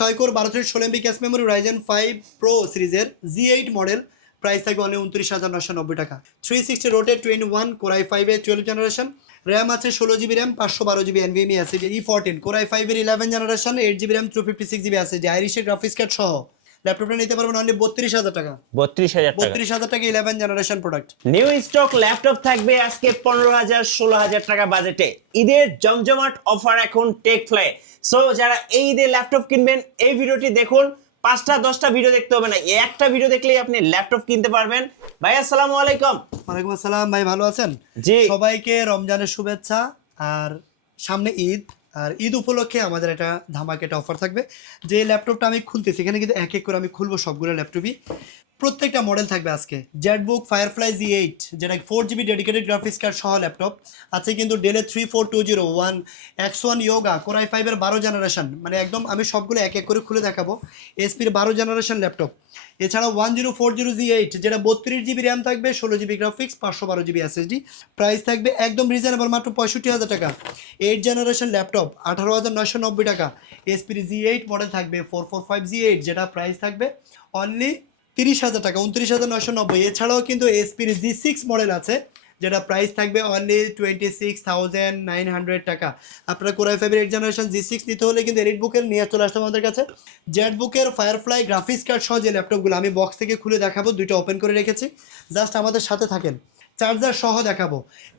6 core 12 thread 16 MB cache memory Ryzen 5 Pro সিরিজের G8 model, price থাকবে only 29,990 টাকা। 360 rotate 21 core i5 এর 12 generation, RAM আছে 16GB RAM, 512GB NVMe SSD, E14 core i5 এর 11 generation, 8GB RAM, 256GB SSD, আইরিশের graphics card সহ ল্যাপটপটা নিতে পারবেন অনলি 32,000 টাকা। 32,000 টাকা 11 generation product. New stock laptop থাকবে আজকে 15,000 16,000 টাকা বাজেটে। ঈদের জমজমাট অফার এখন টেক ফ্লাই। সো যারা এই ঈদে ল্যাপটপ কিনবেন এই ভিডিওটি দেখুন, 5টা 10টা ভিডিও দেখতে হবে না, একটা ভিডিও দেখলেই আপনি ল্যাপটপ কিনতে পারবেন। ভাই আসসালামু আলাইকুম। ওয়ালাইকুম আসসালাম ভাই, ভালো আছেন? জি, সবাইকে রমজানের শুভেচ্ছা। আর সামনে ঈদ, আর ঈদ উপলক্ষে আমাদের একটা ধামাকা অফার থাকবে। যে ল্যাপটপটা আমি খুলতেছি, এখানে কিন্তু এক এক করে আমি খুলবো সবগুলো ল্যাপটপই, প্রত্যেকটা মডেল থাকবে আজকে। জেটবুক ফায়ারফ্লাই G8 যেটা 4GB ডেডিকেটেড গ্রাফিক্স কার্ড সহ ল্যাপটপ আছে, কিন্তু ডেলের 34201 X1 ইয়োগা কোর i5 এর 12 জেনারেশন, মানে একদম আমি সবগুলো এক এক করে খুলে দেখাবো। এসপির 12 জেনারেশন ল্যাপটপ। এছাড়াও 1040 G8 যেটা 32GB র্যাম থাকবে, 16GB graphics, 512GB SSD, price থাকবে একদম রিজনেবল মাত্র 65,000 টাকা। 8 জেনারেশন ল্যাপটপ 18,990 টাকা। এসপির G8 মডেল থাকবে 445 G8 যেটা প্রাইস থাকবে অনলি 30,000 টাকা, 29,990। এছাড়াও কিন্তু এসপির G6 মডেল আছে যেটা প্রাইস থাকবে অনলি 26,900 টাকা। আপনারা কোর i5 এর 8 জেনারেশন G6 নিতে হলে কিন্তু এলিট বুকের নিয়ে চলে আসতে আমাদের কাছে। জেট বুকের ফায়ারফ্লাই গ্রাফিক্স কার্ড সহ যে ল্যাপটপগুলো আমি বক্স থেকে খুলে দেখাবো, দুইটা ওপেন করে রেখেছি, জাস্ট আমাদের সাথে থাকেন। চার্জার সহ দেখাবো।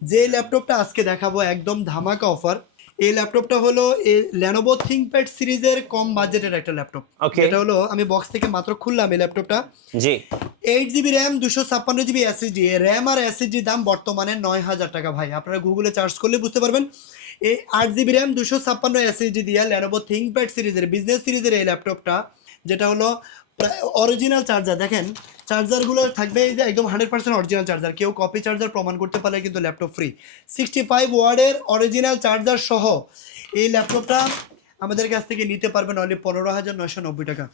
যে ল্যাপটপটা আজকে দেখাবো একদম ধামাকা অফার। এই ল্যাপটপটা হলো Lenovo ThinkPad সিরিজের কম বাজেটের একটা ল্যাপটপ। এটা হলো আমি বক্স থেকে মাত্র খুললাম এই ল্যাপটপটা। জি, 8GB RAM, 256GB SSD, RAM আর SSD দাম বর্তমানে 9,000 টাকা। ভাই আপনারা গুগলে সার্চ করলে বুঝতে পারবেন। এই 8GB র্যাম 256 SSD দিয়ে Lenovo ThinkPad সিরিজের বিজনেস সিরিজের এই ল্যাপটপটা, যেটা হলো অরিজিনাল চার্জার, দেখেন চার্জারগুলো থাকবে এই যে একদম 100% অরিজিনাল চার্জার, কেউ কপি চার্জার প্রমাণ করতে পারলে কিন্তু ল্যাপটপ ফ্রি। 65 ওয়াটের অরিজিনাল চার্জার সহ এই ল্যাপটপটা আমাদের কাছ থেকে নিতে পারবেন অনলি 15,990 টাকা।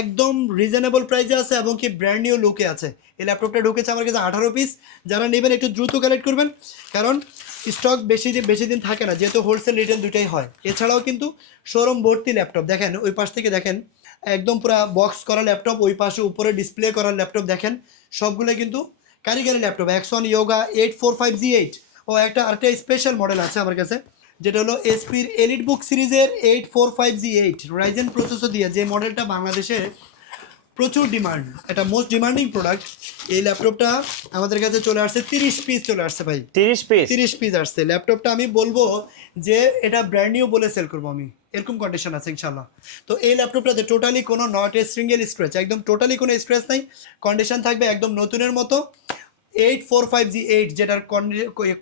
একদম রিজনেবল প্রাইসে আছে এবং কি ব্র্যান্ড নিউ লুকে আছে। এই ল্যাপটপটা ঢুকেছে আমার কাছে 18 পিস। যারা নেবেন একটু দ্রুত কালেক্ট করবেন, কারণ স্টক বেশি দিন থাকে না, যেহেতু হোলসেল রিটেল দুটাই হয়। এছাড়াও কিন্তু শোরুম ভর্তি ল্যাপটপ, দেখেন ওই পাশ থেকে দেখেন একদম পুরো বক্স করা ল্যাপটপ, ওই পাশে উপরে ডিসপ্লে করা ল্যাপটপ দেখেন, সবগুলো কিন্তু কারিগরি ল্যাপটপ। X1 ইয়োগা 845 G8 ও আরেকটা স্পেশাল মডেল আছে আমার কাছে, যেটা হলো এসপির এলিট বুক সিরিজের 845 G8 রাইজেন প্রসেসর দিয়ে, যে মডেলটা বাংলাদেশে প্রচুর ডিমান্ড, এটা মোস্ট ডিমান্ডিং প্রোডাক্ট। এই ল্যাপটপটা আমাদের কাছে চলে আসছে 30 পিস চলে আসছে ভাই, 30 পিস আসছে। ল্যাপটপটা আমি বলবো যে এটা ব্র্যান্ড নিউ বলে সেল করবো আমি, এরকম কন্ডিশন আছে ইনশাল্লাহ। তো এই ল্যাপটপটাতে টোটালি কোনো নট এ সিঙ্গেল স্ক্র্যাচ, একদম টোটালি কোনো স্ক্র্যাচ নাই, কন্ডিশন থাকবে একদম নতুনের মতো। 845 G8 যেটার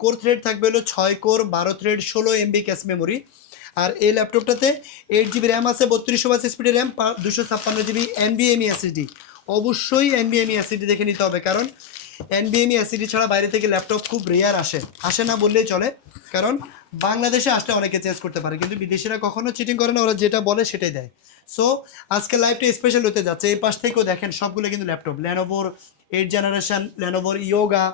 কোর থ্রেড থাকবে হলো 6 core 12 thread 16 MB cache memory. আর এই ল্যাপটপটাতে 8GB র্যাম আছে, 3200 স্পিডের র্যাম, 256GB NVMe SSD। অবশ্যই NVMe SSD দেখে নিতে হবে, কারণ NVMe SSD ছাড়া বাইরে থেকে ল্যাপটপ খুব রেয়ার আসে না বললেই চলে, কারণ বাংলাদেশে আসলে অনেকে চেঞ্জ করতে পারে, কিন্তু বিদেশিরা কখনো চিটিং করে না, ওরা যেটা বলে সেটাই দেয়। সো আজকে লাইভটা স্পেশাল হতে যাচ্ছে। এই পাশ থেকেও দেখেন সবগুলো কিন্তু ল্যাপটপ, Lenovoর 8 জেনারেশন, Lenovoর ইয়োগা,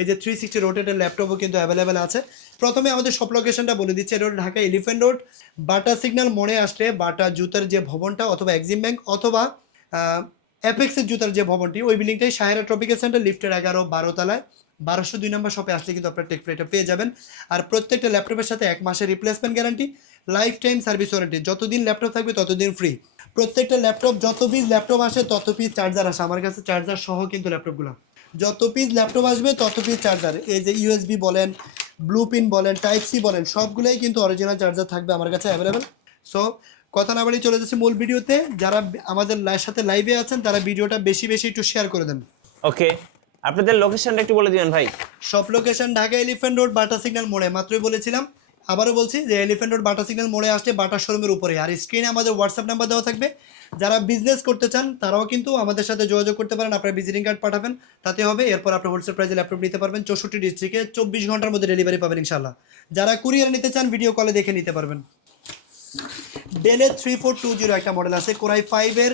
এই যে 360 রোটেটের ল্যাপটপও কিন্তু অ্যাভেলেবেল আছে। প্রথমে আমাদের সব লোকেশনটা বলে দিচ্ছে, এটা হলো ঢাকা এলিফ্যান্ট রোড, বাটা সিগন্যাল মোড়ে আসলে বাটা জুতার যে ভবনটা, অথবা এক্সিম ব্যাংক, অথবা অ্যাপেক্সের জুতার যে ভবনটি, ওই বিল্ডিংটাই সাহেরা ট্রপিক্যাল সেন্টার, লিফটের 11-12 তলায় 1202 নম্বর শপে আসলে কিন্তু আপনার টেক ফ্লাইটটা পেয়ে যাবেন। আর প্রত্যেকটা ল্যাপটপের সাথে 1 মাসের replacement guarantee, life time service warranty, যতদিন ল্যাপটপ থাকবে ততদিন ফ্রি। প্রত্যেকটা ল্যাপটপ যত পিস ল্যাপটপ আসে তত পিস চার্জার আসে, আমার কাছে চার্জার সহ কিন্তু ল্যাপটপগুলো, যত পিস ল্যাপটপ আসবে তত পিস চার্জার। এই যে ইউএসবি বলেন, ব্লু পিন বলেন, টাইপ সি বলেন, সবগুলোই কিন্তু অরিজিনাল চার্জার থাকবে আমার কাছে অ্যাভেলেবেল। সো কথা না বাড়ি চলে যাচ্ছে মূল ভিডিওতে। যারা আমাদের সাথে লাইভে আছেন তারা ভিডিওটা বেশি একটু শেয়ার করে দেন। ওকে, আপনাদের লোকেশনটা একটু বলে দিবেন ভাই। সব লোকেশন ঢাকা এলিফ্যান্ট রোড বাটা সিগন্যাল মোড়ে, মাত্রই বলেছিলাম, আবারও বলছি যে এলিফ্যান্ট রোড বাটা সিগন্যাল মোড়ে আসলে বাটা শোরুমের উপরে। আর স্ক্রিনে আমাদের হোয়াটসঅ্যাপ নাম্বার দেওয়া থাকবে, যারা বিজনেস করতে চান তারাও কিন্তু আমাদের সাথে যোগাযোগ করতে পারেন, আপনার ভিজিটিং কার্ড পাঠাবেন, তাতে হবে। এরপর আপনার হোলসেল প্রাইসে ল্যাপটপ নিতে পারবেন, 64 ডিস্ট্রিক্টে 24 ঘন্টার মধ্যে ডেলিভারি পাবেন ইনশাল্লাহ। যারা কুরিয়ার নিতে চান ভিডিও কলে দেখে নিতে পারবেন। ডেলের 3420 একটা মডেল আছে, কোর i5 এর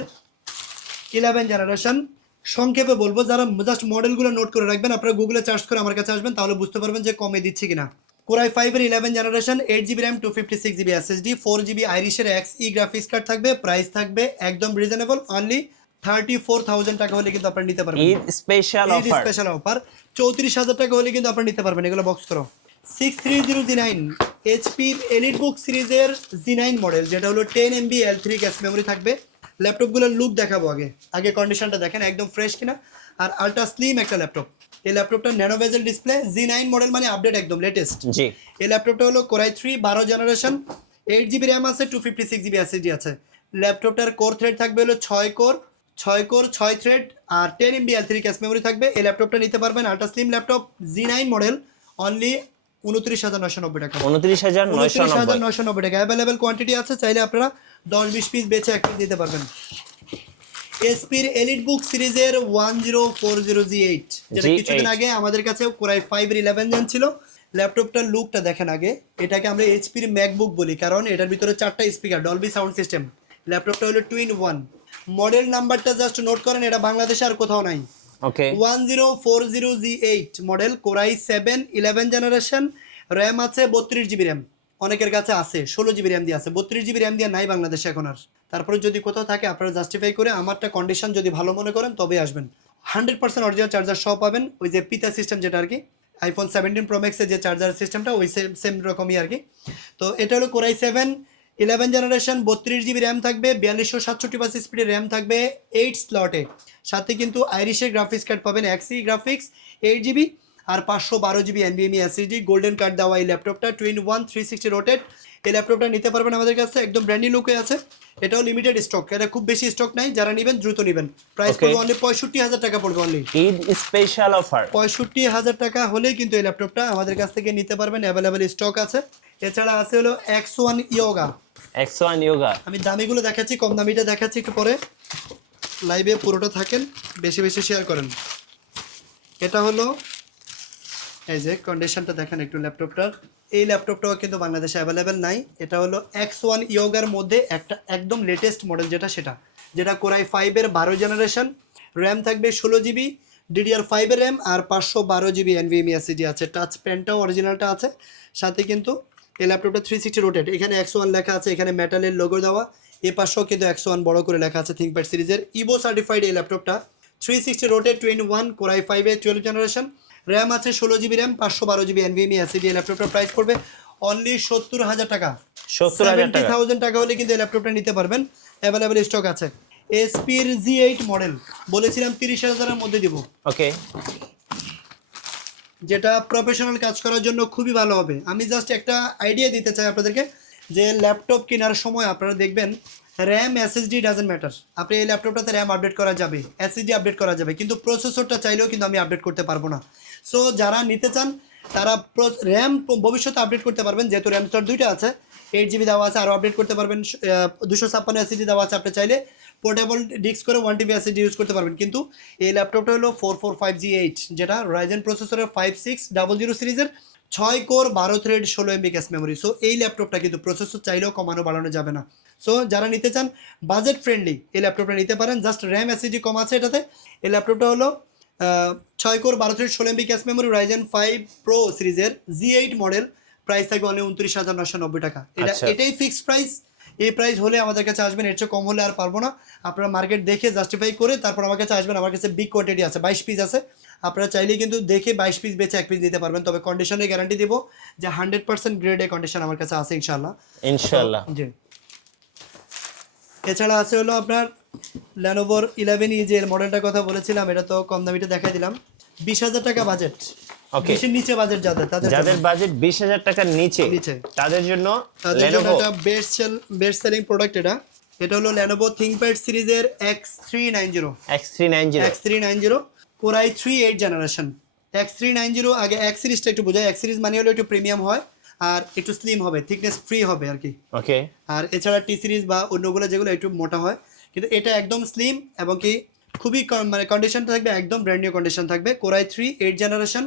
11 জেনারেশন। সংক্ষেপে বলবো, যারা জাস্ট মডেলগুলো নোট করে রাখবেন, আপনারা গুগলে সার্চ করে আমার কাছে আসবেন, তাহলে বুঝতে পারবেন যে কমে দিচ্ছি কিনা। কোরাই 5 এর 11 generation 8GB RAM 256GB SSD 4GB আইরিশের XE graphics card থাকবে, প্রাইস থাকবে একদম রিজনেবল, অনলি 34,000 টাকা হলে কিন্তু আপনারা নিতে পারবেন। Eid special Eid offer. Special offer 34,000 টাকা হলে কিন্তু আপনারা নিতে পারবেন। এগুলো বক্স করো। 630G9 এইচপির এলিটবুক সিরিজের G9 মডেল, যেটা হলো 10MB L3 ক্যাশ মেমোরি থাকবে। ল্যাপটপগুলোর লুক দেখাবো আগে কন্ডিশনটা দেখেন একদম ফ্রেশ কিনা। আর আলট্রা স্লিম একটা ল্যাপটপ। এই ল্যাপটপটা ন্যানো বেজেল ডিসপ্লে, G9 মডেল মানে আপডেট একদম লেটেস্ট। জি, এই ল্যাপটপটা হলো কোরাই 3 12 জেনারেশন, 8GB RAM আছে, 256GB SSD আছে। ল্যাপটপটার কোর থ্রেড থাকবে হলো 6 থ্রেড, আর 10MB L3 ক্যাশ মেমোরি থাকবে। এই ল্যাপটপটা নিতে পারবেন ultra slim laptop G9 model, only 29,990 টাকা। 29,990। 29,990 টাকা। অ্যাভেলেবেল কোয়ান্টিটি আছে, চাইলে আপনারা 10-20 পিস বেচে এক পিস দিতে পারবেন। এসপির এলিটবুক সিরিজের 1040G8, যেটা কিছুদিন আগে আমাদের কাছে কোরাই 5 এর 11 জেন ছিল। ল্যাপটপটার লুকটা দেখেন আগে। এটাকে আমরা এইচপির ম্যাকবুক বলি, কারণ এটার ভিতরে 4টা স্পিকার, ডলবি সাউন্ড সিস্টেম। ল্যাপটপটা হলো 2-in-1। মডেল নাম্বারটা জাস্ট নোট করেন, এটা বাংলাদেশে আর কোথাও নাই। ওকে, 1040G8 model, core i 7 11 generation, RAM আছে 32GB র্যাম। অনেকের কাছে আছে 16GB র্যাম দিয়ে আছে, 32GB র্যাম দিয়ে নাই বাংলাদেশে এখন আর। তারপরে যদি কোথাও থাকে আপনারা জাস্টিফাই করে আমারটা কন্ডিশন যদি ভালো মনে করেন তবে আসবেন। 100% অরিজিনাল চার্জার সহ পাবেন, ওই যে পিতা সিস্টেম যেটা আর কি, আইফোন 17 প্রো ম্যাক্সের যে চার্জার সিস্টেমটা ওই সেম রকমই আর কি। তো এটা হলো কোরাই 7 11 জেনারেশন, 32GB র্যাম থাকবে, 4267 স্পিডের র্যাম থাকবে 8 স্লটে। সাথে কিন্তু আইরিশের গ্রাফিক্স কার্ড পাবেন, XE গ্রাফিক্স 8GB, আর 512GB NVMe SSD golden card দেওয়া এই ল্যাপটপটা 2-in-1 360 রোটেট। এই ল্যাপটপটা নিতে পারবেন আমাদের কাছে, একদম ব্র্যান্ড নিউ লুকে আছে। এটাও লিমিটেড স্টক, এটা খুব বেশি স্টক নাই, যারা নেবেন দ্রুত নেবেন। প্রাইস পড়বে অনলি 65,000 টাকা পড়বে অনলি। ঈদ স্পেশাল অফার 65,000 টাকা হলেই কিন্তু এই ল্যাপটপটা আমাদের কাছ থেকে নিতে পারবেন, অ্যাভেলেবেল স্টক আছে। এছাড়া আছে হলো X1 ইয়োগা। X1 yoga. আমি দামিগুলো দেখাচ্ছি, কম দামিটা দেখাচ্ছি একটু পরে। লাইভে পুরোটা থাকেন, বেশি বেশি শেয়ার করেন। এটা হলো এই যে কন্ডিশনটা দেখেন একটু ল্যাপটপটার। এই ল্যাপটপটাও কিন্তু বাংলাদেশে অ্যাভেলেবেল নাই। এটা হলো X1 ইয়োগার মধ্যে একটা একদম লেটেস্ট মডেল, যেটা কোরাই 5 এর 12 জেনারেশন, র্যাম থাকবে 16GB, DDR5 এর র্যাম, আর 512GB NVMe SSD আছে। টাচ পেনটাও অরিজিনালটা আছে। সাথে কিন্তু এই ল্যাপটপটা 360 রোটেট, এখানে X1 লেখা আছে, এখানে মেটালের লোগো দেওয়া। এই পাশেও কিন্তু X1 বড় করে লেখা আছে। থিংকপ্যাড সিরিজের ইভো সার্টিফাইড এই ল্যাপটপটা, 360 রোটেট, 2-in-1 কোরাই 5 এর 12 জেনারেশন, র্যাম আছে 16GB RAM, 512GB NVMe SSD। এই ল্যাপটপটার প্রাইস পড়বে অনলি 70,000 টাকা। 70,000 টাকা হলে কিন্তু এই ল্যাপটপটা নিতে পারবেন, অ্যাভেলেবেল স্টক আছে। এসপির G8 মডেল বলেছিলাম 30,000 এর মধ্যে দিব, ওকে, যেটা প্রফেশনাল কাজ করার জন্য খুবই ভালো হবে। আমি জাস্ট একটা আইডিয়া দিতে চাই আপনাদেরকে, যে ল্যাপটপ কেনার সময় আপনারা দেখবেন র্যাম SSD ডাজেন্ট ম্যাটার। আপনি এই ল্যাপটপটাতে র্যাম আপডেট করা যাবে, SSD আপডেট করা যাবে, কিন্তু প্রসেসরটা চাইলেও কিন্তু আমি আপডেট করতে পারবো না। সো যারা নিতে চান তারা র্যাম ভবিষ্যতে আপডেট করতে পারবেন, যেহেতু র্যাম স্লট 2টা আছে, 8GB দেওয়া আছে, আরও আপডেট করতে পারবেন। 256 SSD দেওয়া আছে, আপনি চাইলে পোর্টেবল ডিস্ক করে 1TB SSD ইউজ করতে পারবেন। কিন্তু এই ল্যাপটপটা হলো 445G8, যেটা রাইজেন প্রসেসরের 5600 সিরিজের, 6 core 12 thread 16MB cache memory. So এই ল্যাপটপটা কিন্তু প্রসেসর চাইলেও কমানো বাড়ানো যাবে না। সো যারা নিতে চান বাজেট ফ্রেন্ডলি এই ল্যাপটপটা নিতে পারেন, জাস্ট র্যাম SSD কম আছে এটাতে। এই ল্যাপটপটা হলো 6 core 12 thread 16MB cache memory, Ryzen 5 pro সিরিজের G8 মডেল, প্রাইস থাকবে অনলি 29,990 টাকা। এটাই ফিক্সড প্রাইস। এই প্রাইস হলে আমাদের কাছে আসবেন, এর চেয়ে কম হলে আর পারবো না। আপনারা মার্কেট দেখে জাস্টিফাই করে তারপর আমার কাছে আসবেন। আমার কাছে বিগ কোয়ান্টিটি আছে, 22 পিস আছে। আপনারা চাইলেই কিন্তু দেখে 22 পিস বেচে এক পিস দিতে পারবেন, তবে কন্ডিশনে গ্যারান্টি দিব যে 100% গ্রেড এ কন্ডিশন আমার কাছে আছে ইনশাআল্লাহ। জি। এছাড়া আছে হলো আপনার Lenovo 11E এর মডেলটার কথা বলেছিলাম, এটা তো কম দামিটা দেখাই দিলাম। 20,000 টাকা বাজেট, ওকে, বেশি নিচে বাজেট যাদের বাজেট 20,000 টাকার নিচে তাদের জন্য Lenovo একটা বেস্ট সেলিং প্রোডাক্ট। এটা হলো Lenovo ThinkPad সিরিজের X390 কোরাই 3 8 জেনারেশন। X390 আগে X সিরিজটা একটু বোঝায়। X সিরিজ মানে হলো একটু প্রিমিয়াম হয় আর একটু স্লিম হবে, থিকনেস ফ্রি হবে আর কি। ওকে, আর এছাড়া টি সিরিজ বা অন্যগুলো যেগুলো একটু মোটা হয়, কিন্তু এটা একদম স্লিম এবং কি খুবই মানে কন্ডিশনটা থাকবে একদম ব্র্যান্ড নিউ কন্ডিশন থাকবে। কোরাই 3 8 জেনারেশন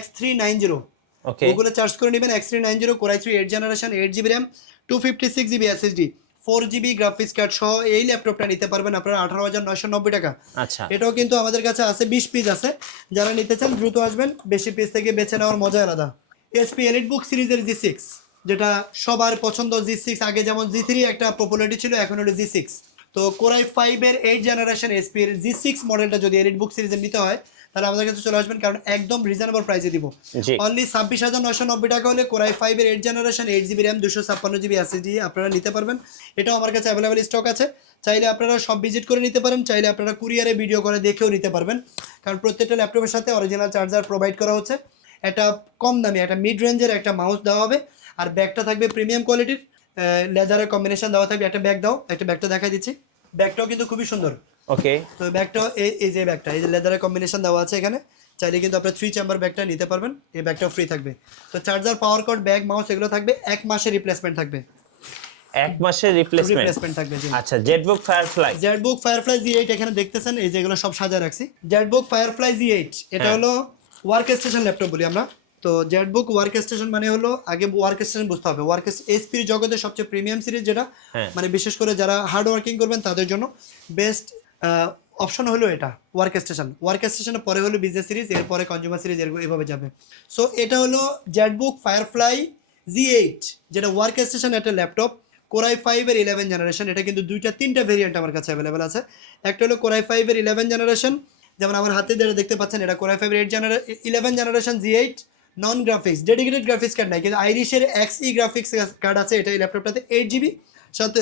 X390, ওকে, ওগুলো চার্জ করে নেবেন। X390 core i 3 8 generation, 8GB RAM, 256GB SSD, 4GB graphics card সহ এই ল্যাপটপটা নিতে পারবেন আপনারা 18,990 টাকা। আচ্ছা, এটাও কিন্তু আমাদের কাছে আছে, 20 পিস আছে। যারা নিতে চান দ্রুত আসবেন, বেশি পিস থেকে বেছে নেওয়ার মজা আলাদা। এসপি এলিটবুক সিরিজের G6, যেটা সবার পছন্দ G6। আগে যেমন G3 একটা পপুলারিটি ছিল, এখন হলো G6। তো কোরাই 5 এর 8 জেনারেশন এসপি এর G6 মডেলটা যদি এলিটবুক সিরিজের নিতে হয় তাহলে আমাদের কাছে চলে আসবেন, কারণ একদম রিজনেবল প্রাইসে দিব। জি অনলি 26,990 টাকা হলে কোরাই 5 এর 8 generation 8GB RAM 256GB SSD আপনারা নিতে পারবেন। এটাও আমার কাছে অ্যাভেলেবেল স্টক আছে, চাইলে আপনারা সব ভিজিট করে নিতে পারেন, চাইলে আপনারা কুরিয়ারে ভিডিও করে দেখেও নিতে পারবেন, কারণ প্রত্যেকটা ল্যাপটপের সাথে অরিজিনাল চার্জার প্রোভাইড করা হচ্ছে। একটা কম দামি একটা মিড রেঞ্জের একটা মাউস দেওয়া হবে, আর ব্যাগটা থাকবে প্রিমিয়াম কোয়ালিটির, লেদারের কম্বিনেশন দেওয়া থাকবে। একটা ব্যাগ দাও, একটা ব্যাগটা দেখাই দিচ্ছি, ব্যাগটাও কিন্তু খুবই সুন্দর। ওকে তো ব্যাগটাও এই যে ব্যাগটা, এই যে লেদারের কম্বিনেশন দেওয়া আছে এখানে, চাইলে কিন্তু আপনার 3 চেম্বার ব্যাগটা নিতে পারবেন, এই ব্যাগটাও ফ্রি থাকবে। তো charger, power cord, bag, mouse এগুলো থাকবে, 1 মাসের রিপ্লেসমেন্ট থাকবে, 1 মাসের রিপ্লেসমেন্ট থাকবে। জি আচ্ছা Jetbook firefly Jetbook Firefly Z8 এখানে দেখতেছেন, এই যেগুলো সব সাজা রাখছি। জেটবুক ফায়ারফ্লাই Z8 এটা হলো ওয়ার্ক স্টেশন ল্যাপটপ বলি আমরা। তো জেটবুক ওয়ার্ক স্টেশন মানে হলো, আগে ওয়ার্ক স্টেশন বুঝতে হবে। ওয়ার্ক এসপির জগতে সবচেয়ে প্রিমিয়াম সিরিজ, যেটা মানে বিশেষ করে যারা হার্ড ওয়ার্কিং করবেন তাদের জন্য বেস্ট অপশন হলো এটা ওয়ার্ক স্টেশন। ওয়ার্ক স্টেশনের পরে হলো বিজনেস সিরিজ, এরপরে কনজিউমার সিরিজ, এভাবে যাবে। সো এটা হলো জেটবুক ফায়ারফ্লাই Z8, যেটা ওয়ার্ক স্টেশন একটা ল্যাপটপ, কোরাই 5 এর 11 জেনারেশন। এটা কিন্তু তিনটা ভেরিয়েন্ট আমার কাছে অ্যাভেলেবেল আছে। একটা হলো কোরাই 5 এর 11 জেনারেশন, যেমন আমার হাতে যেটা দেখতে পাচ্ছেন, এটা কোরাই 5 এর 11 জেনারেশন Z8, নন গ্রাফিক্স, ডেডিকেটেড গ্রাফিক্স কার্ড নাই, কিন্তু আইরিশের XE গ্রাফিক্স কার্ড আছে। এটা এই ল্যাপটপটাতে 8GB, সাথে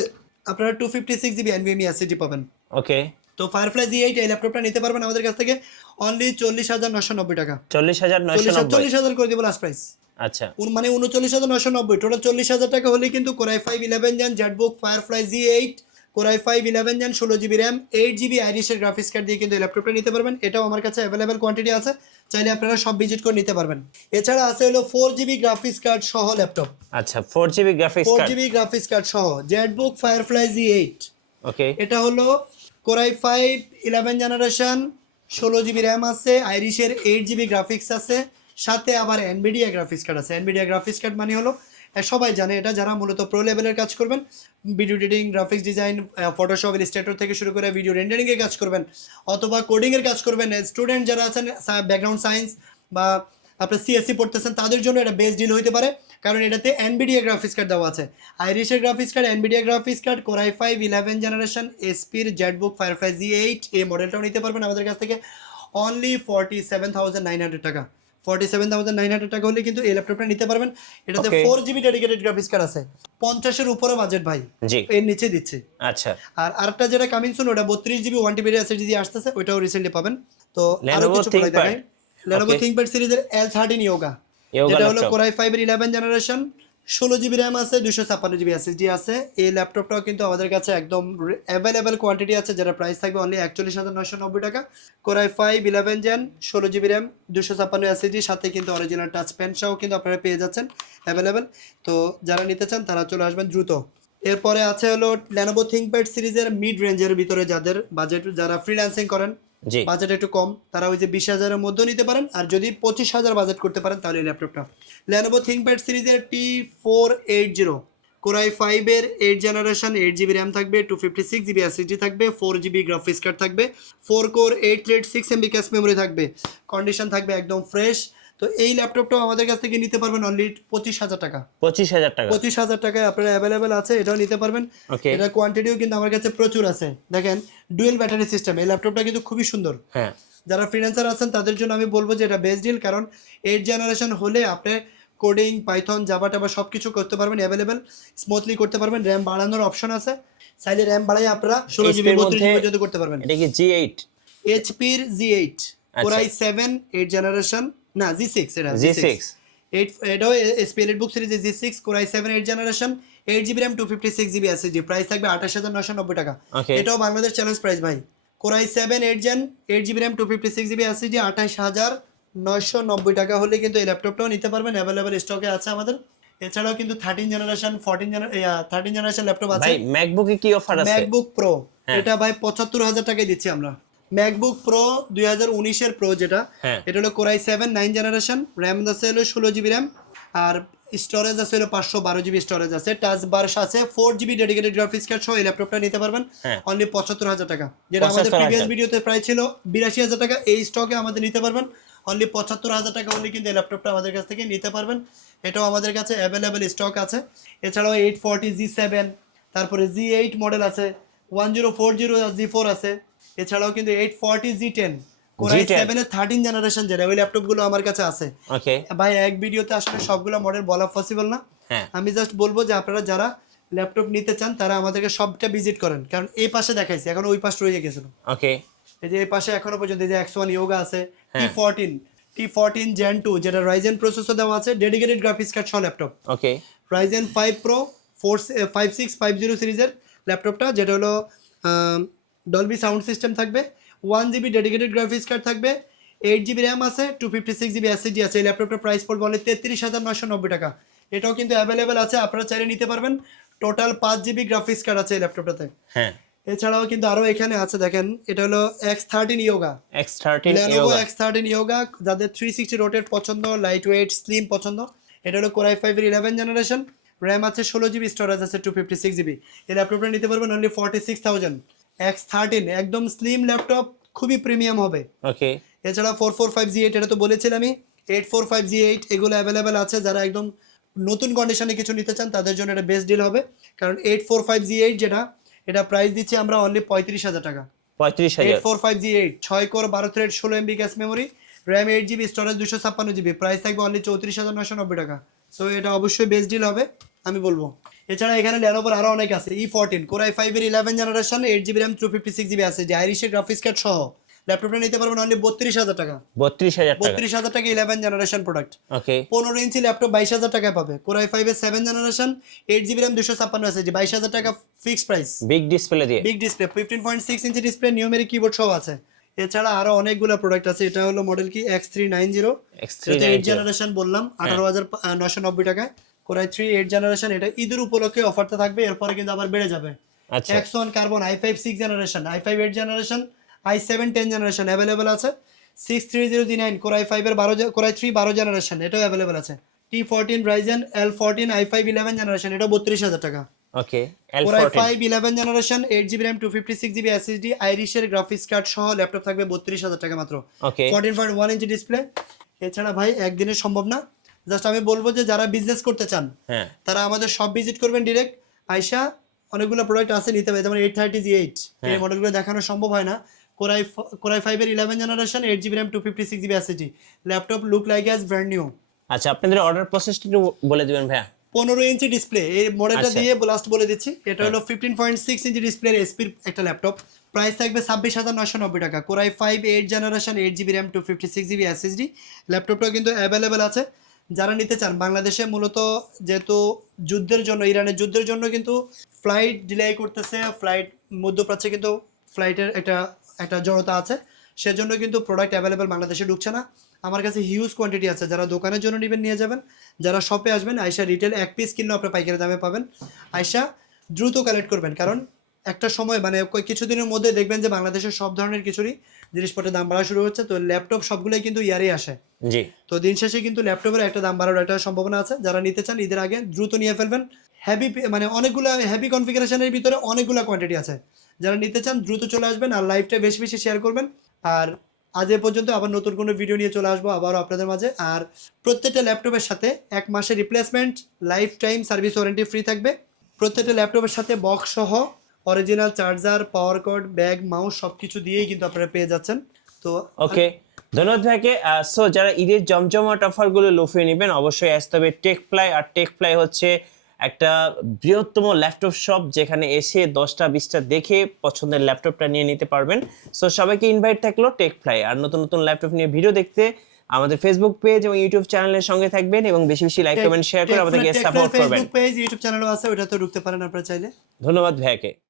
আপনারা 256GB NVMe SSD পাবেন। ওকে তো ফায়ারফ্লাই Z8 এই ল্যাপটপটা নিতে পারবেন আমাদের কাছ থেকে অনলি 40,990 টাকা। 40,990 40,000 করে দিব লাস্ট প্রাইস। আচ্ছা মানে 39,990, টোটাল 40,000 টাকা হলে কিন্তু core i 5 11 gen Jetbook Firefly Z8, core i 5 11 gen 16GB RAM 8GB আইরিশের গ্রাফিক্স কার্ড দিয়ে কিন্তু এই ল্যাপটপটা নিতে পারবেন। এটাও আমার কাছে অ্যাভেলেবেল কোয়ান্টিটি আছে, চাইলে আপনারা সব ভিজিট করে নিতে পারবেন। এছাড়া আছে হলো 4GB গ্রাফিক্স কার্ড সহ ল্যাপটপ, আচ্ছা 4GB graphics card 4GB graphics card সহ জেটবুক ফায়ারফ্লাই Z8। ওকে এটা হলো কোরাই 5 11 জেনারেশন 16GB RAM আছে, আইরিশের 8GB গ্রাফিক্স আছে, সাথে আবার এনভিডিয়া গ্রাফিক্স কার্ড আছে। এনভিডিয়া গ্রাফিক্স কার্ড মানে হলো সবাই জানে এটা, যারা মূলত প্রো লেভেলের কাজ করবেন, video editing, graphics design, Photoshop, Illustrator থেকে শুরু করে ভিডিও রেন্ডারিংয়ের কাজ করবেন, অথবা কোডিংয়ের কাজ করবেন, স্টুডেন্ট যারা আছেন ব্যাকগ্রাউন্ড সায়েন্স বা আপনার সিএসসি পড়তেছেন, তাদের জন্য এটা বেস্ট ডিল হতে পারে, কারণ এটাতে এনভিডিয়া গ্রাফিক্স কার্ড দেওয়া আছে। আইরিশের graphics card, Nvidia graphics card, core i 5 11 generation এসপির জেটবুক ফায়ারফ্লাই Z8 এই মডেলটাও নিতে পারবেন আমাদের কাছ থেকে অনলি 47,900 টাকা। 47,900 টাকা হলে কিন্তু এই ল্যাপটপটা নিতে পারবেন। এটাতে 4GB ডেডিকেটেড গ্রাফিক্স কার্ড আছে, 50-এর উপরে বাজেট ভাই, জি এর নিচে দিচ্ছে। আচ্ছা আর আরেকটা যেটা কামিং সুন, ওটা 32GB 1TB SSD দিয়ে আসতেছে, ওইটাও রিসেন্টলি পাবেন। তো আরো Lenovo কিছু বলে ThinkPad দেখাই। Lenovo ThinkPad সিরিজের L13 Yoga, যেটা হলো কোরাই 5 এর 11 জেনারেশন 16GB RAM আছে, 256GB SSD আছে। এই ল্যাপটপটাও কিন্তু আমাদের কাছে একদম অ্যাভেলেবেল কোয়ান্টিটি আছে, যেটা প্রাইস থাকবে অনলি 41,990 টাকা। Core i 5 11 gen 16GB RAM 256 SSD, সাথে কিন্তু অরিজিনাল টাচ পেন সহ কিন্তু আপনারা পেয়ে যাচ্ছেন অ্যাভেলেবেল। তো যারা নিতে চান তারা চলে আসবেন দ্রুত। এরপরে আছে হলো Lenovo ThinkPad সিরিজের মিড রেঞ্জের ভিতরে যাদের বাজেট, যারা ফ্রিল্যান্সিং করেন, জি বাজেট একটু কম, তারা ওই যে 20,000-এর মধ্যে নিতে পারেন। আর যদি 25,000 বাজেট করতে পারেন তাহলে এই ল্যাপটপটা Lenovo ThinkPad সিরিজের T480, কোরাই 5 এর 8 জেনারেশন 8GB RAM থাকবে, 256GB SSD থাকবে, 4GB গ্রাফিক্স কার্ড থাকবে, 4 core 8 thread 6MB cache memory থাকবে, কন্ডিশন থাকবে একদম ফ্রেশ। তো এই ল্যাপটপটাও আমাদের কাছ থেকে নিতে পারবেন অনলি 25,000 টাকা। 25,000 টাকা 25,000 টাকায় আপনারা অ্যাভেলেবেল আছে, এটাও নিতে পারবেন। ওকে এটা কোয়ান্টিটিও কিন্তু আমার কাছে প্রচুর আছে। দেখেন ডুয়েল ব্যাটারি সিস্টেম, এই ল্যাপটপটা কিন্তু খুবই সুন্দর। হ্যাঁ যারা ফ্রিল্যান্সার আছেন তাদের জন্য আমি বলবো যে এটা বেস্ট ডিল, কারণ 8 জেনারেশন হলে আপনি কোডিং, পাইথন, জাভা টাভা সব কিছু করতে পারবেন, অ্যাভেলেবেল স্মুথলি করতে পারবেন। র্যাম বাড়ানোর অপশন আছে, চাইলে র্যাম বাড়াই আপনারা 16GB 32GB পর্যন্ত করতে পারবেন। এটা কি G8 এইচপির Z8, কোরাই 7 8 জেনারেশন, না G6, এটা G6 এটাও এসপি এলিটবুক সিরিজের G6, core i 7 8 generation 8GB RAM 256GB SSD, price থাকবে 28,990 টাকা। ওকে এটাও বাংলাদেশ চ্যালেঞ্জ প্রাইস ভাই। Core i 7 8 gen 8GB RAM 256GB SSD 28,990 টাকা হলে কিন্তু এই ল্যাপটপটাও নিতে পারবেন, অ্যাভেলেবেল স্টকে আছে আমাদের। এছাড়াও কিন্তু 13 জেনারেশন 13 জেনারেশন ল্যাপটপ আছে। ভাই ম্যাকবুকে কি অফার আছে? ম্যাকবুক প্রো, এটা ভাই 75,000 টাকায় দিচ্ছি আমরা। ম্যাকবুক প্রো 2019 এর প্রো, যেটা এটা হলো কোরাই 7 9 জেনারেশন, র্যাম আছে হলো 16GB RAM, আর স্টোরেজ আছে হলো 512GB স্টোরেজ আছে, টাচ বার আছে, 4GB ডেডিকেটেড গ্রাফিক্স কার্ড সহ এই ল্যাপটপটা নিতে পারবেন অনলি 75,000 টাকা, যেটা আমাদের প্রিভিয়াস ভিডিওতে প্রাইস ছিল 82,000 টাকা। এই স্টকে আমাদের নিতে পারবেন অনলি ৭৫,০০০ টাকা অনলি কিন্তু এই ল্যাপটপটা আমাদের কাছ থেকে নিতে পারবেন। এটাও আমাদের কাছে অ্যাভেলেবেল স্টক আছে। এছাড়াও 840G7, তারপরে G8 মডেল আছে, 1040G4 আছে। এছাড়াও কিন্তু 840G10 Core i7 এর 13 জেনারেশন যেটা, ওই ল্যাপটপগুলো আমার কাছে আছে। ওকে ভাই এক ভিডিওতে আসলে সবগুলো মডেল বলা পসিবল না। হ্যাঁ আমি জাস্ট বলবো যে আপনারা যারা ল্যাপটপ নিতে চান তারা আমাদেরকে সবটা ভিজিট করেন, কারণ এই পাশে দেখাইছি, এখন ওই পাশে রয়ে গেছিল। ওকে এই যে এই পাশে এখনো পর্যন্ত এই যে X1 Yoga আছে, T14 Gen 2 যেটা Ryzen প্রসেসর দেওয়া আছে, ডেডিকেটেড গ্রাফিক্স কার্ড সহ ল্যাপটপ। ওকে Ryzen 5 Pro 5650 সিরিজের ল্যাপটপটা, যেটা হলো ডলবি সাউন্ড সিস্টেম থাকবে, 1GB ডেডিকেটেড গ্রাফিক্স কার্ড থাকবে, 8GB র্যাম আছে, 256GB SSD আছে। এই ল্যাপটপটার প্রাইস পড়বে অনলি 33,990 টাকা। এটাও কিন্তু অ্যাভেলেবেল আছে, আপনারা চাইলে নিতে পারবেন। টোটাল 5GB গ্রাফিক্স কার্ড আছে এই ল্যাপটপটাতে। হ্যাঁ এছাড়াও কিন্তু আরো এখানে আছে, দেখেন এটা হলো X13 Yoga, X13 Lenovo Yoga X13 Yoga, যাদের 360 রোটেট পছন্দ, লাইট ওয়েট স্লিম পছন্দ। এটা হলো Core i5 এর 11 জেনারেশন, র্যাম আছে 16GB, স্টোরেজ আছে 256GB। এই ল্যাপটপটা নিতে পারবেন অনলি 46,000। X13 একদম স্লিম ল্যাপটপ, খুবই প্রিমিয়াম হবে। ওকে এছাড়া 445G8 এটা তো বলেছিলাম আমি, 845G8 এগুলো অ্যাভেলেবেল আছে। যারা একদম নতুন কন্ডিশনে কিছু নিতে চান তাদের জন্য এটা বেস্ট ডিল হবে, কারণ 845G8 যেটা, এটা প্রাইস দিচ্ছি আমরা অনলি 35,000 টাকা। 35,000 845G8 6 core 12 thread 16MB cache memory, RAM 8GB, storage 256GB, price থাকবে অনলি 34,990 টাকা। সো এটা অবশ্যই বেস্ট ডিল হবে আমি বলবো। এছাড়া এখানে ল্যানোভোর আরো অনেক আছে, E14 Core i5 এর 11 জেনারেশন, 8GB র্যাম, 256GB আছে, আইরিশের গ্রাফিক্স কার্ড সহ ল্যাপটপটা নিতে পারবেন অনলি 32,000 টাকা। 32,000 টাকা 32,000 টাকা 11 জেনারেশন প্রোডাক্ট। ওকে 15 ইঞ্চি ল্যাপটপ 22,000 টাকায় পাবে। Core i5 এর 7 জেনারেশন, 8GB র্যাম, 256 SSD, 22,000 টাকা ফিক্সড প্রাইস। বিগ ডিসপ্লে দিয়ে big display 15.6 inch display, numeric keyboard সহ আছে। এছাড়া আরো অনেকগুলো প্রোডাক্ট আছে। এটা হলো মডেল কি X390, এটা 8 জেনারেশন বললাম 18,990 টাকায়। Core i3 8 জেনারেশন, এটা ঈদের উপলক্ষে অফারটা থাকবে, এরপরে কিন্তু আবার বেড়ে যাবে। আচ্ছা X1 Carbon i5 6 generation, i5 8 generation, i7 10 generation available আছে। 630G9 Core i5 এর Core i3 12 জেনারেশন, এটাও অ্যাভেলেবেল আছে। T14 Ryzen L14 i5 11 generation, এটাও 32,000 টাকা। Okay Core L14 i5 11 generation, 8GB RAM, 256GB SSD, আইরিশের গ্রাফিক্স কার্ড সহ laptop থাকবে 32,000 টাকা মাত্র। ওকে 14.1 ইঞ্চি ডিসপ্লে। এছাড়া ভাই একদিনে সম্ভব না, জাস্ট আমি বলবো যে যারা বিজনেস করতে চান হ্যাঁ তারা আমাদের সব ভিজিট করবেন ডিরেক্ট। আয়শা অনেকগুলো প্রোডাক্ট আছে নিতে হবে, যেমন 830G8 এই মডেলগুলো দেখানো সম্ভব হয় না। Core i5 এর 11 generation, 8GB RAM, 256GB SSD, laptop look like as brand new. আচ্ছা আপনাদের অর্ডার প্রসেসটা একটু বলে দিবেন ভাইয়া। 15 ইঞ্চি ডিসপ্লে, এই মডেলটা আচ্ছা। দিয়ে লাস্ট বলে দিচ্ছি। এটা হলো 15.6 ইঞ্চি ডিসপ্লের এসপির একটা ল্যাপটপ, প্রাইস থাকবে 26,990 টাকা। Core i5 8 generation, 8GB RAM, 256GB SSD, ল্যাপটপটাও কিন্তু অ্যাভেলেবেল আছে। যারা নিতে চান, বাংলাদেশে মূলত যেহেতু যুদ্ধের জন্য, ইরানের যুদ্ধের জন্য কিন্তু ফ্লাইট ডিলে করতেছে, ফ্লাইট মধ্যপ্রাচ্যে কিন্তু ফ্লাইটের একটা জড়তা আছে, সেজন্য কিন্তু প্রোডাক্ট অ্যাভেলেবেল বাংলাদেশে ঢুকছে না। আমার কাছে হিউজ কোয়ান্টিটি আছে, যারা দোকানের জন্য নেবেন নিয়ে যাবেন, যারা শপে আসবেন আয়শা রিটেল এক পিস কিনলেও আপনার পাইকারি দামে পাবেন। আয়শা দ্রুত কালেক্ট করবেন, কারণ একটা সময় মানে কিছুদিনের মধ্যে দেখবেন যে বাংলাদেশের সব ধরনের কিছুরই জিনিসপত্রের দাম বাড়া শুরু হচ্ছে। তো ল্যাপটপ সবগুলোই কিন্তু ইয়ারে আসে, জি তো দিন শেষে কিন্তু ল্যাপটপের একটা দাম বাড়ার একটা সম্ভাবনা আছে। যারা নিতে চান ঈদের আগে দ্রুত নিয়ে ফেলবেন। হেভি মানে অনেকগুলো হেভি কনফিগারেশনের ভিতরে অনেকগুলো কোয়ান্টিটি আছে, যারা নিতে চান দ্রুত চলে আসবেন আর লাইভটা বেশি বেশি শেয়ার করবেন। আর আজ এ পর্যন্ত, আবার নতুন কোনো ভিডিও নিয়ে চলে আসবো আবারও আপনাদের মাঝে। আর প্রত্যেকটা ল্যাপটপের সাথে 1 মাসের replacement, life time service warranty free থাকবে। প্রত্যেকটা ল্যাপটপের সাথে বক্স সহ original charger, power cord, bag, mouse সব কিছু দিয়েই কিন্তু আপনারা পেয়ে যাচ্ছেন। তো ওকে ধন্যবাদ ভাইকে। সো যারা ঈদের জমজমাট অফারগুলো লুফিয়ে নেবেন অবশ্যই আসতে হবে টেকফ্লাই। আর টেকফ্লাই হচ্ছে একটা বৃহত্তম ল্যাপটপ শপ, যেখানে এসে 10টা 20টা দেখে পছন্দের ল্যাপটপটা নিয়ে নিতে পারবেন। সো সবাইকে ইনভাইট থাকলো টেকফ্লাই। আর নতুন নতুন ল্যাপটপ নিয়ে ভিডিও দেখতে আমাদের ফেসবুক পেজ এবং ইউটিউব চ্যানেলের সঙ্গে থাকবেন, এবং বেশি বেশি লাইক কমেন্ট শেয়ার করে আমাদেরকে সাপোর্ট করবেন। ফেসবুক পেজ, ইউটিউব চ্যানেলও আছে, ওটাতে ঢুকতে পারেন আপনারা চাইলে। ধন্যবাদ ভাইকে।